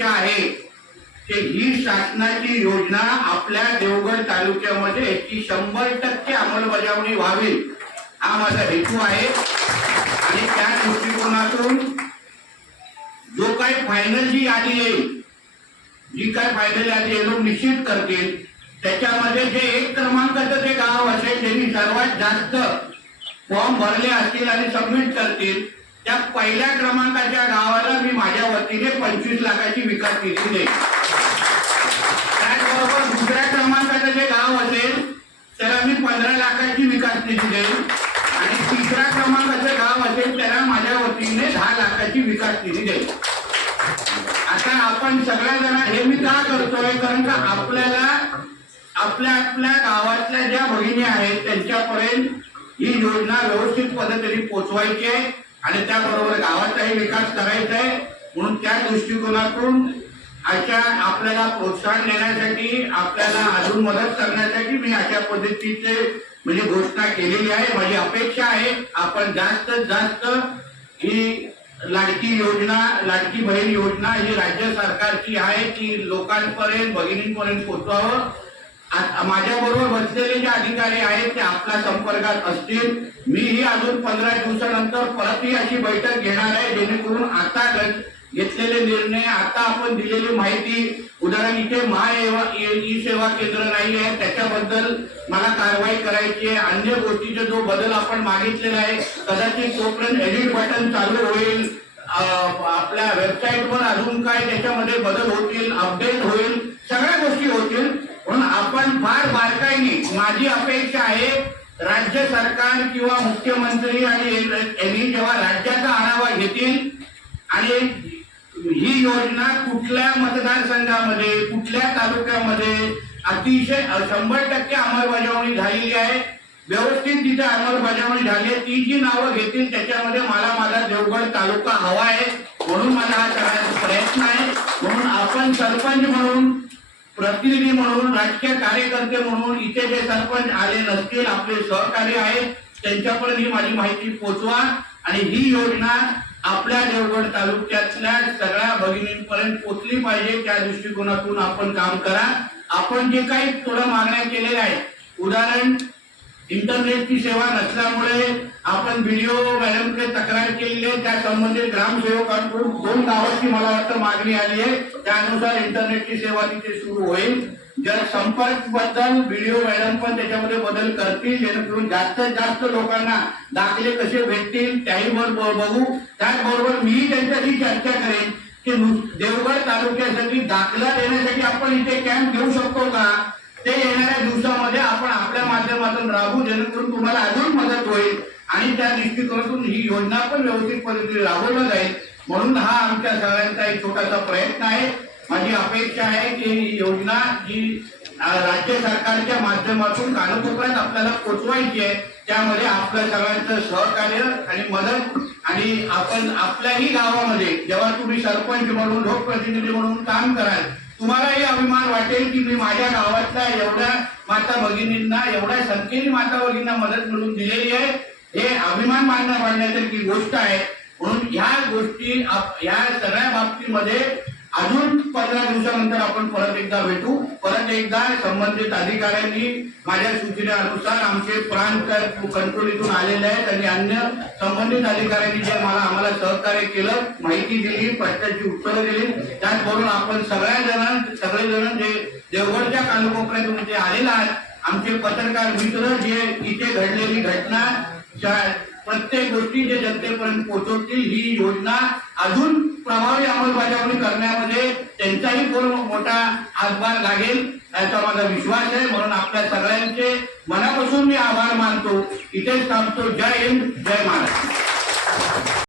इच्छा आहे. की ही शासनाची योजना आपल्या देवगड तालुक्यामध्ये याची शंभर टक्के अंमलबजावणी व्हावी हा माझा हेतू आहे. आणि त्या दृष्टिकोनातून जो काही फायनल जी यादी येईल जी काय फायनल यादी हे लोक निश्चित करतील त्याच्यामध्ये जे एक क्रमांकाचं जे गाव असेल त्यांनी सर्वात जास्त फॉर्म भरले असतील आणि सबमिट करतील. त्या पहिल्या क्रमांकाच्या गावाला मी माझ्या वतीने पंचवीस लाखाची विकास निधी देईन त्याचबरोबर दुसऱ्या क्रमांकाचं जे गाव असेल त्याला मी पंधरा लाखाची विकास निधी देईन आणि तिसऱ्या क्रमांकाचं गाव असेल त्याला माझ्या वतीने दहा लाखाची विकास निधी देईन आता आपण सगळ्या हे मी का करतोय? कारण का आपल्याला आपल्या आपल्या गावातल्या ज्या भगिनी आहेत त्यांच्यापर्यंत ही योजना व्यवस्थित पद्धतीने पोचवायची आहे. आणि त्याबरोबर गावाचाही विकास करायचा आहे. म्हणून त्या दृष्टिकोनातून अशा आपल्याला प्रोत्साहन देण्यासाठी आपल्याला अजून मदत करण्यासाठी मी अशा पद्धतीचे म्हणजे घोषणा केलेली आहे. माझी अपेक्षा आहे आपण जास्तीत जास्त ही लाडकी योजना लाडकी बहीण योजना ही राज्य सरकारची आहे ती लोकांपर्यंत भगिनींपर्यंत पोहोचवावं. माझ्या बरोबर बसलेले जे अधिकारी आहेत ते आपल्या संपर्कात असतील. मीही अजून पंधरा दिवसानंतर परत ही अशी बैठक घेणार आहे जेणेकरून आता घेतलेले निर्णय आता आपण दिलेली माहिती उदाहरण इथे महा ई सेवा केंद्र नाही आहे त्याच्याबद्दल मला कारवाई करायची आहे. अन्य गोष्टीचा जो बदल आपण मागितलेला आहे कदाचित तोपर्यंत एडिट बटन चालू होईल. आपल्या वेबसाईटवर अजून काय त्याच्यामध्ये बदल होतील अपडेट होईल सगळ्या गोष्टी होतील. म्हणून आपण फार बारकाईने माझी अपेक्षा आहे राज्य सरकार किंवा मुख्यमंत्री आणि यांनी जेव्हा राज्याचा आढावा घेतील आणि ही योजना कुठल्या मतदारसंघामध्ये कुठल्या तालुक्यामध्ये अतिशय शंभर टक्के अंमलबजावणी झालेली आहे. व्यवस्थित तिथे अंमलबजावणी झाली आहे. ती जी नावं घेतील त्याच्यामध्ये मला माझा देवगड तालुका हवा आहे म्हणून मला हा करण्याचा प्रयत्न आहे. म्हणून आपण सरपंच म्हणून प्रतिनिधी म्हणून राजकीय कार्यकर्ते म्हणून इथे जे सरपंच आले नसतील आपले सहकारी आहेत त्यांच्यापर्यंत ही माझी माहिती पोचवा. आणि ही योजना आपल्या देवगड तालुक्यातल्या सगळ्या भगिनींपर्यंत पोचली पाहिजे त्या दृष्टिकोनातून आपण काम करा. आपण जे काही थोडं मागण्या केलेल्या आहेत उदाहरण इंटरनेटची सेवा नसल्यामुळे आपण व्हिडिओ मॅडमकडे तक्रार केलेली आहे. त्या संबंधित ग्रामसेवकांकडून दोन गावाची मला वाटतं मागणी आली आहे. त्यानुसार इंटरनेटची सेवा तिथे सुरू होईल. जर संपर्कबद्दल व्हिडिओ मॅडम पण त्याच्यामध्ये बदल करतील जेणेकरून जास्तीत जास्त लोकांना दाखले कसे भेटतील त्याही बरोबर बघू. त्याचबरोबर मी त्यांच्याशी चर्चा करेन की देवगड तालुक्यासाठी दाखला देण्यासाठी आपण इथे कॅम्प घेऊ शकतो का? ते येणाऱ्या दिवसामध्ये आपण माध्यमातून राबू जेणेकरून तुम्हाला अजून मदत होईल. आणि त्या दृष्टिकोनातून ही योजना पण व्यवस्थित पद्धतीने राबवलं जाईल. म्हणून हा आमच्या सगळ्यांचा एक छोटासा प्रयत्न आहे. माझी अपेक्षा आहे की ही योजना जी राज्य सरकारच्या माध्यमातून कानकोपऱ्यात आपल्याला पोचवायची आहे त्यामध्ये आपल्या सगळ्यांचं सहकार्य आणि मदत आणि आपण आपल्याही गावामध्ये जेव्हा तुम्ही सरपंच म्हणून लोकप्रतिनिधी म्हणून काम कराल तुम्हालाही अभिमान वाटेल की मी माझ्या गावातल्या एवढ्या माता भगिनींना एवढ्या संख्येने माता भगिनींना मदत म्हणून दिलेली आहे. हे अभिमान मानण्या मांडण्यासारखी गोष्ट आहे. म्हणून ह्या गोष्टी या ह्या सगळ्या बाबतीमध्ये अजून पंधरा दिवसानंतर आपण परत एकदा भेटू. परत एकदा संबंधित अधिकाऱ्यांनी माझ्या सूचनेनुसार आमचे प्रांत कंट्रोलीतून आलेले आहेत आणि अन्य संबंधित अधिकाऱ्यांनी जे मला सहकार्य केलं माहिती दिली प्रश्नाची उत्तरं दिली. त्याचबरोबर आपण सगळ्या जण सगळेजण जे देवगडच्या कानकोपऱ्यातून जे म्हणजे आलेला आहात आमचे पत्रकार मित्र जे इथे घडलेली घटना ज्या- प्रत्येक गोष्टी जे जनतेपर्यंत पोहोचवतील ही योजना अजून प्रभावी अंमलबजावणी करण्यामध्ये त्यांचाही खूप मोठा हातभार लागेल. याचा माझा विश्वास आहे. म्हणून आपल्या सगळ्यांचे मनापासून मी आभार मानतो. इथेच थांबतो. जय हिंद. जय महाराष्ट्र.